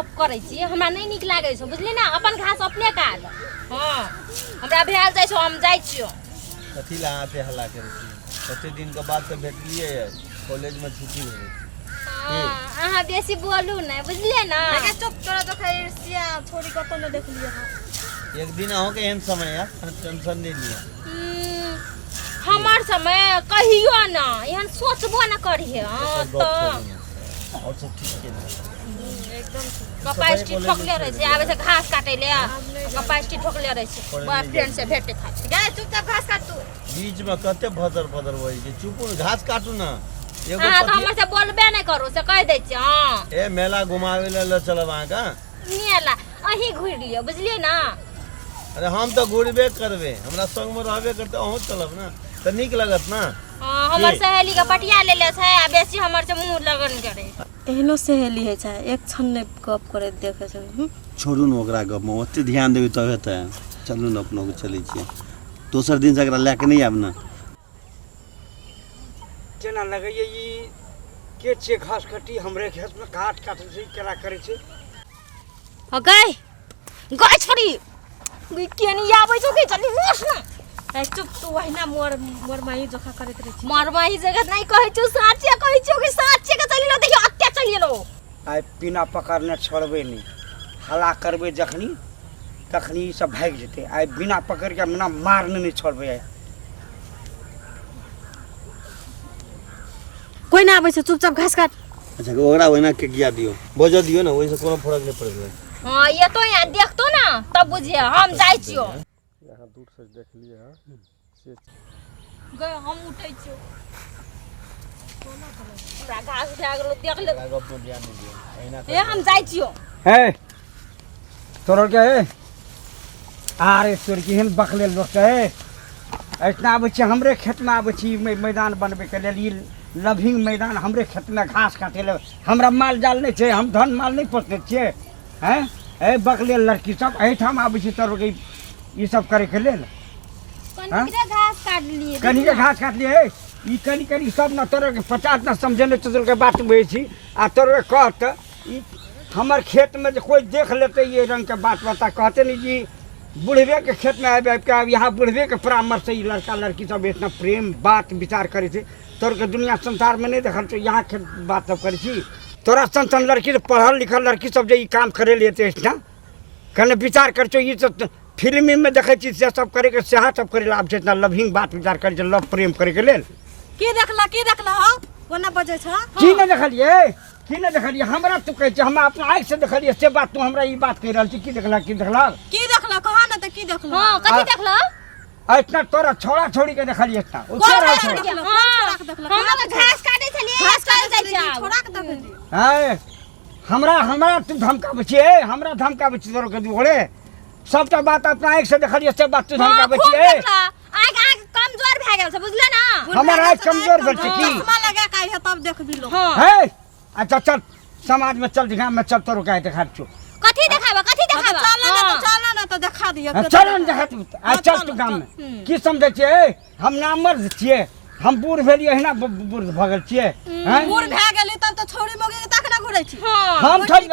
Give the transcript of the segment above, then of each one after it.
गप करै छी हमरा नहीं निक लागै छ बुझली ना अपन घास अपने काट हां हमरा भेल जाय छ हम जाय छियो कथी ला आते हल्ला करै छी कते दिन के बाद से भेटलिए कॉलेज में छुट्टी हो हां अहाँ बेसी बोलू ना बुझलिए ना के चुप तोरा तो खैरसिया छोड़ी कतो न देखलिए हां एक दिन हो के एहन समय यार टेंशन नहीं लिया हमार समय कहियो ना एहन सोचबो ना करिए हां तो और सब ठीक है एकदम कपास्टी ठोकले रहे छै आबे से घास काटे ले कपास्टी ठोकले रहे छै बॉयफ्रेंड से भेटे खातिर जा चुपचाप घास काट तू बीच में कते भदर भदर होई छै चुप घास काटू ना एगो हां तो हमर से बोलबे नहीं करू से कह दै छी हां ए मेला घुमावे ले चलब आ का मेला अही घुर लियो बुझलिए ना अरे हम तो घुरबे करबे हमरा संग में रहबे करते अहू चलब ना त नीक लगत ना हां हमर सहेली के पटिया ले ले छै आ बेसी हमर से मुंह लगन करे एहनो सहेली है छै एक क्षण ने गप करे देखे छै छोड़ू न ओकरा गप में ओते ध्यान देबे तब हेतै चलू न अपनो के चलै छियै दोसर दिन से एकरा लेके नहीं आब ना केना लगैए ई के छै घास कटी हमरे खेत में काट काट छै केना करे छै गई गई छोड़ी गई केनी आबै छौ के चली मोस ना ए चुप तू वहिना मोर माई जोखा करत रही मरमाही जगत नहीं कहै छौ साचे कहै छौ कि साचे के चली लो देखियो अत्ते चली लो आइ बिना पकड़ने छोड़बे नहीं हला करबे जखनी तखनी ई सब भाग जेते आइ बिना पकड़ के मना मारने नहीं छोड़बे आइ कोई ना आबै छै चुपचाप घास काट अच्छा ओकरा ओना के गिया दियो बोझ दियो ना ओइसे कोनो फर्क नहीं पड़े हां ये तो यहाँ देखतो ना तब बुझिए हम जाय छियो यहाँ दूर से देख लिए हां से गए हम उठै छियो पूरा घास भए गेलो देख ले गप में ध्यान नहीं दियो एना ए हम जाय छियो हे तोरो के हे आरे तोर केहन बकले लोक है इतना आबै छै हमरे खेत में आबै छी मैदान बनबे के लेल ई लभिंग मैदान हमरे खेत में घास काटे ले हमरा माल जाल नहीं छै हम धन माल नहीं पोसते छियै हैं ए बकले लड़की सब एठाम आबै छी तोर के ई सब करे के लेल कनी के घास काट लिए कनी के घास काट लिए ई कनी कनी सब न तोर के 50 न समझने चल के बात बुझै छी आ तोर कहत ई हमर खेत में जे कोई देख लेते ये रंग के बात बता कहते नहीं जी बुढ़वे के खेत में आबे के यहाँ बुढ़वे के परामर्श से लड़का लड़की सब इतना प्रेम बात विचार करे छे तोर के दुनिया संसार में नहीं देखल तो यहाँ के बात सब करे छी तोरा सन लड़की पढ़ल लिखल लड़की सब जे ई काम करे लेते इतना कने विचार कर ई सब फिल्म में देखे छी से सब करे के सेहा सब करे लाभ इतना लविंग बात विचार करे छै लव प्रेम करे के लेल की देखला हो कोना बजे छ की न देखलिए हमरा तू कह छै हम अपना आँख से देखलिए से बात तू हमरा ई बात कह रहल छी की देखला कहा ना त की देखला हां कथि देखलो इतना तोरा छोड़ा छोड़ी के देखलिए इतना हम घास काटे छलिए घास काटे जाय छोड़ा के देखली है हमरा तू धमकाबै छिए हमरा धमकाबै छी तोरा के ओड़े सबटा बात अपना आँख से देखलिए से बात तू धमकाबै छिए आग कमजोर भए गेल छ बुझले ना हमर आँख कमजोर भेल छै की चश्मा लगा के है तब देखबी लो है अच्छा चल समाज में चल दिखा में चल तोरो का देखा छु कथि देखाबा चल ना तो देखा दियो चल न देखा तू आ चल तू गांव में की समझै छिए हम नामर्द छिए हम बूढ़ भेलिए ना बूढ़ भगल छिए हैं बूढ़ भए गेली तब तो छोड़ी मोगी तक ना घुरै छी हम थई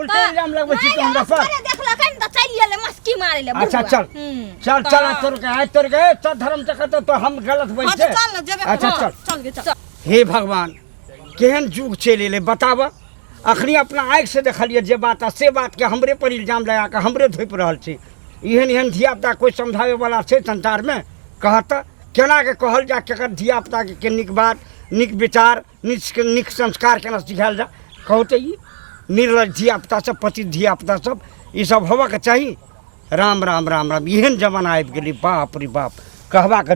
उल्टे इल्जाम लगबै छी तू हमरा पर देखला कन त चलिए ले मस्की मारे ले अच्छा चल तोर के चल धर्म चकत तो हम गलत बोल छे चल ना जेबे अच्छा चल हे भगवान केहन जुग चल एले बताब अखनी अपना आँख से देखलिए जे बात से बात के हमरे पर इल्जाम लगा के हमरे धोप रहल छी एहन धिया पुता कोई समझावे वाला छै संसार में कहत केना के कहल जा केकर धिया पुता के निक बात निक विचार निक संस्कार केना सिखायल जा कहते ई निर्लज धिया पुता सब पति धिया पुता सब ई सब होबा के चाही राम राम राम राम एहन जमाना आबि गेली बाप रे बाप कहबा के